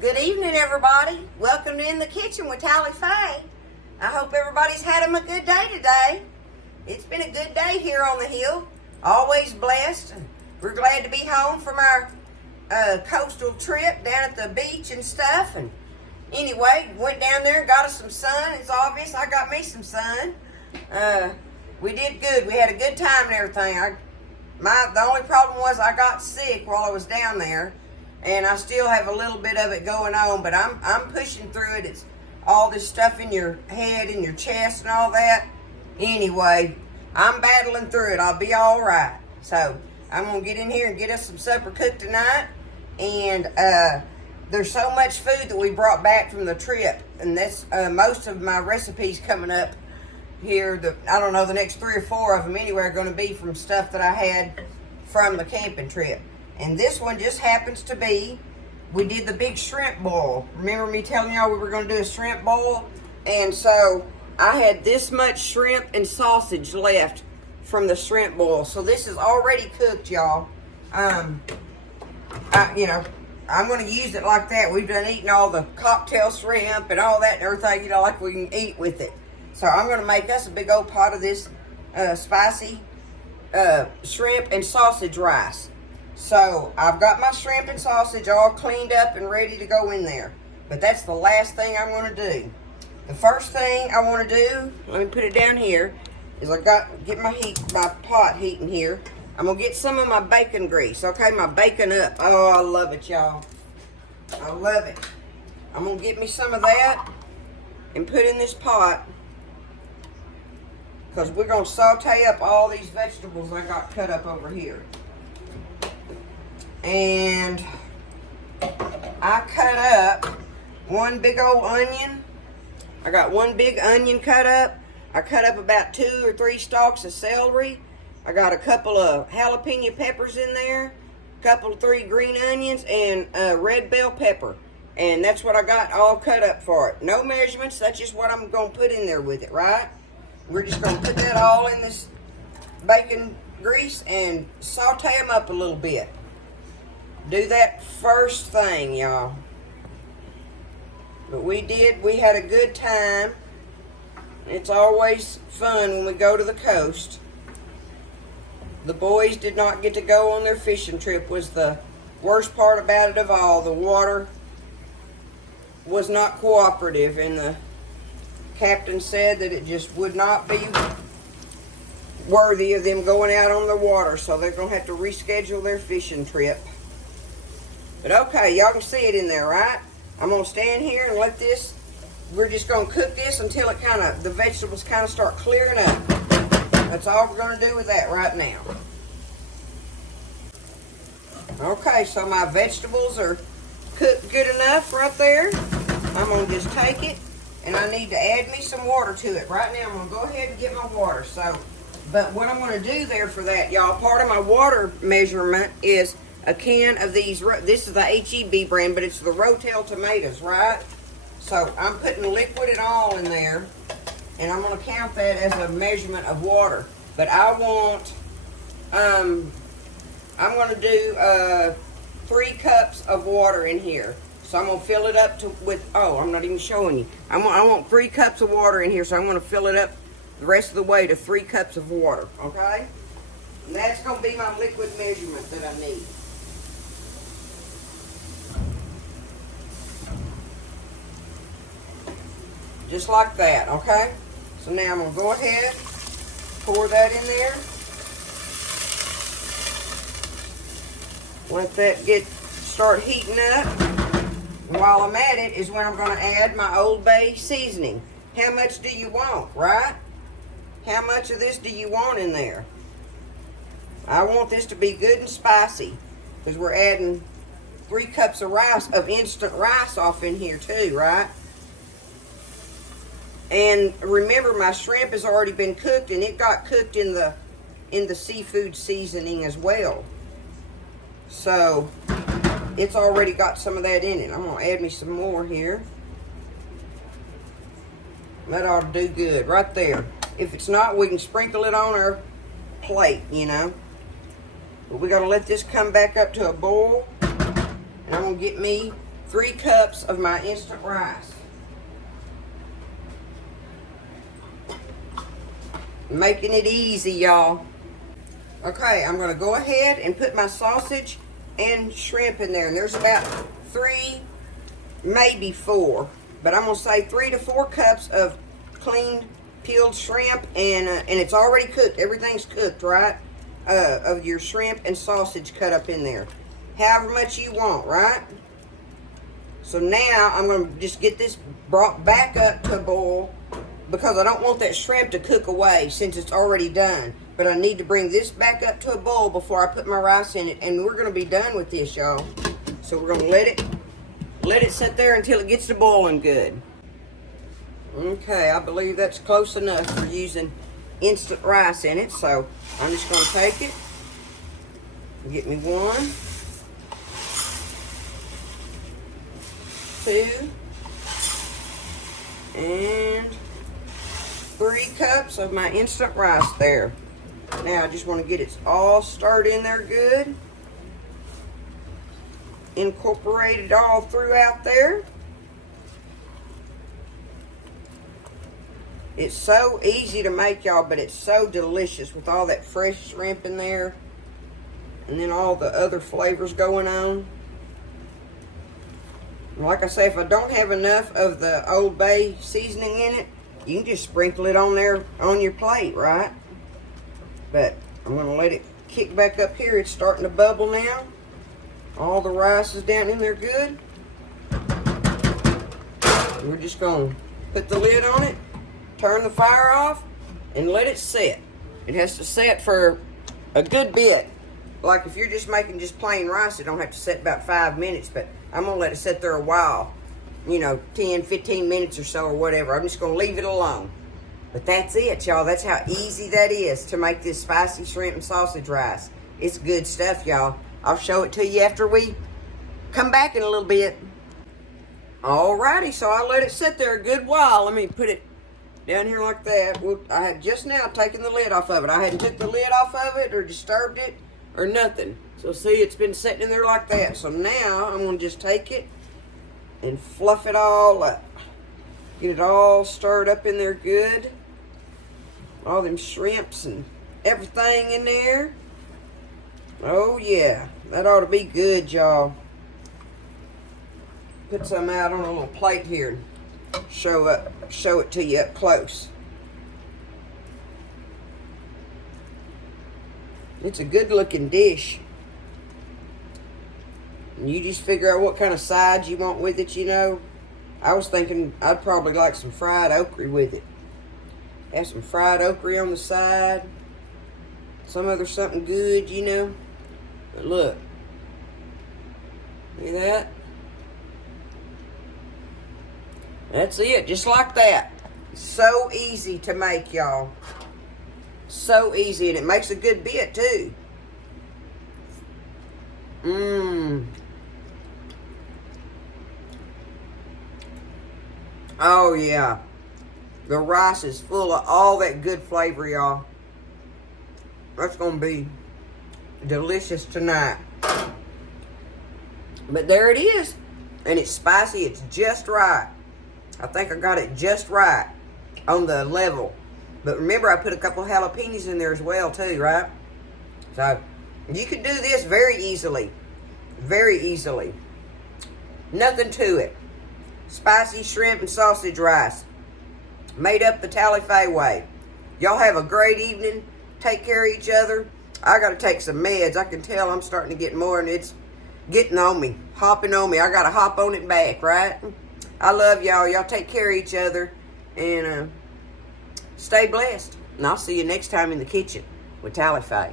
Good evening, everybody. Welcome to In the Kitchen with Tally Faye. I hope everybody's had a good day today. It's been a good day here on the hill. Always blessed. We're glad to be home from our coastal trip down at the beach and stuff. And anyway, went down there and got us some sun. It's obvious I got me some sun. We did good. We had a good time and everything. The only problem was I got sick while I was down there. And I still have a little bit of it going on, but I'm pushing through it. It's all this stuff in your head and your chest and all that. Anyway, I'm battling through it. I'll be all right. So I'm going to get in here and get us some supper cooked tonight. And there's so much food that we brought back from the trip. And that's most of my recipes coming up here. I don't know, the next 3 or 4 of them anyway are going to be from stuff that I had from the camping trip. And this one just happens to be, we did the big shrimp boil. Remember me telling y'all we were going to do a shrimp boil? And so I had this much shrimp and sausage left from the shrimp boil. So this is already cooked, y'all. I'm going to use it like that. We've done eating all the cocktail shrimp and all that and everything, like we can eat with it. So I'm going to make us a big old pot of this spicy shrimp and sausage rice. So I've got my shrimp and sausage all cleaned up and ready to go in there. But that's the last thing I'm going to do. The first thing I want to do, let me put it down here, is get my pot heating here. I'm going to get some of my bacon grease, okay? My bacon up. Oh, I love it, y'all. I love it. I'm going to get me some of that and put in this pot, because we're going to saute up all these vegetables I got cut up over here. And I cut up one big old onion. I got one big onion cut up. I cut up about 2 or 3 stalks of celery. I got a couple of jalapeno peppers in there, a couple of 3 green onions, and red bell pepper. And that's what I got all cut up for it. No measurements. That's just what I'm going to put in there with it, right? We're just going to put that all in this bacon grease and saute them up a little bit. Do that first thing, y'all. But we had a good time. It's always fun when we go to the coast. The boys did not get to go on their fishing trip, was the worst part about it of all. The water was not cooperative, and the captain said that it just would not be worthy of them going out on the water, so they're going to have to reschedule their fishing trip. But okay, y'all can see it in there, right? I'm going to stand here and let this, we're just going to cook this until the vegetables kind of start clearing up. That's all we're going to do with that right now. Okay, so my vegetables are cooked good enough right there. I'm going to just take it, and I need to add me some water to it. Right now, I'm going to go ahead and get my water. But what I'm going to do there for that, y'all, part of my water measurement is a can of these. This is the H-E-B brand, but it's the Rotel tomatoes, right? So I'm putting liquid and all in there, and I'm going to count that as a measurement of water. But I want, I'm going to do 3 cups of water in here. So I'm going to fill it up I'm not even showing you. I want 3 cups of water in here, so I'm going to fill it up the rest of the way to 3 cups of water, okay? And that's going to be my liquid measurement that I need. Just like that, okay? So now I'm going to go ahead, pour that in there. Let that start heating up. And while I'm at it is when I'm going to add my Old Bay seasoning. How much do you want, right? How much of this do you want in there? I want this to be good and spicy, because we're adding 3 cups of rice, of instant rice off in here too, right? And remember, my shrimp has already been cooked, and it got cooked in the seafood seasoning as well. So it's already got some of that in it. I'm going to add me some more here. That ought to do good right there. If it's not, we can sprinkle it on our plate, But we got to let this come back up to a boil. And I'm going to get me 3 cups of my instant rice. Making it easy, y'all. Okay, I'm gonna go ahead and put my sausage and shrimp in there. And there's about 3, maybe 4, but I'm gonna say 3 to 4 cups of cleaned peeled shrimp, and it's already cooked. Everything's cooked, right? Of your shrimp and sausage cut up in there. However much you want, right? So now I'm gonna just get this brought back up to a boil, because I don't want that shrimp to cook away since it's already done. But I need to bring this back up to a boil before I put my rice in it. And we're going to be done with this, y'all. So we're going to let it sit there until it gets to boiling good. Okay, I believe that's close enough for using instant rice in it. So I'm just going to take it, get me 1, 2, and 3 cups of my instant rice there. Now I just want to get it all stirred in there good. Incorporate it all throughout there. It's so easy to make, y'all, but it's so delicious with all that fresh shrimp in there. And then all the other flavors going on. Like I say, if I don't have enough of the Old Bay seasoning in it, you can just sprinkle it on there on your plate, right? But I'm going to let it kick back up here. It's starting to bubble now. All the rice is down in there good. We're just going to put the lid on it, turn the fire off, and let it set. It has to set for a good bit. Like if you're just making just plain rice, it don't have to set about 5 minutes, but I'm going to let it sit there a while. You know, 10, 15 minutes or so or whatever. I'm just going to leave it alone. But that's it, y'all. That's how easy that is to make this spicy shrimp and sausage rice. It's good stuff, y'all. I'll show it to you after we come back in a little bit. Alrighty, so I let it sit there a good while. Let me put it down here like that. Well, I had just now taken the lid off of it. I hadn't took the lid off of it or disturbed it or nothing. So see, it's been sitting in there like that. So now I'm going to just take it and fluff it all up. Get it all stirred up in there good. All them shrimps and everything in there. Oh yeah, that ought to be good, y'all. Put some out on a little plate here and show it to you up close. It's a good looking dish. And you just figure out what kind of sides you want with it, you know. I was thinking I'd probably like some fried okra with it. Have some fried okra on the side. Some other something good, you know. But look. Look at that. That's it, just like that. So easy to make, y'all. So easy, and it makes a good bit, too. Oh, yeah. The rice is full of all that good flavor, y'all. That's going to be delicious tonight. But there it is. And it's spicy. It's just right. I think I got it just right on the level. But remember, I put a couple jalapenos in there as well, too, right? So, you can do this very easily. Very easily. Nothing to it. Spicy shrimp and sausage rice. Made up the Tally-Fay way. Y'all have a great evening. Take care of each other. I got to take some meds. I can tell I'm starting to get more, and it's getting on me. Hopping on me. I got to hop on it back, right? I love y'all. Y'all take care of each other. And stay blessed. And I'll see you next time in the kitchen with Tally-Fay.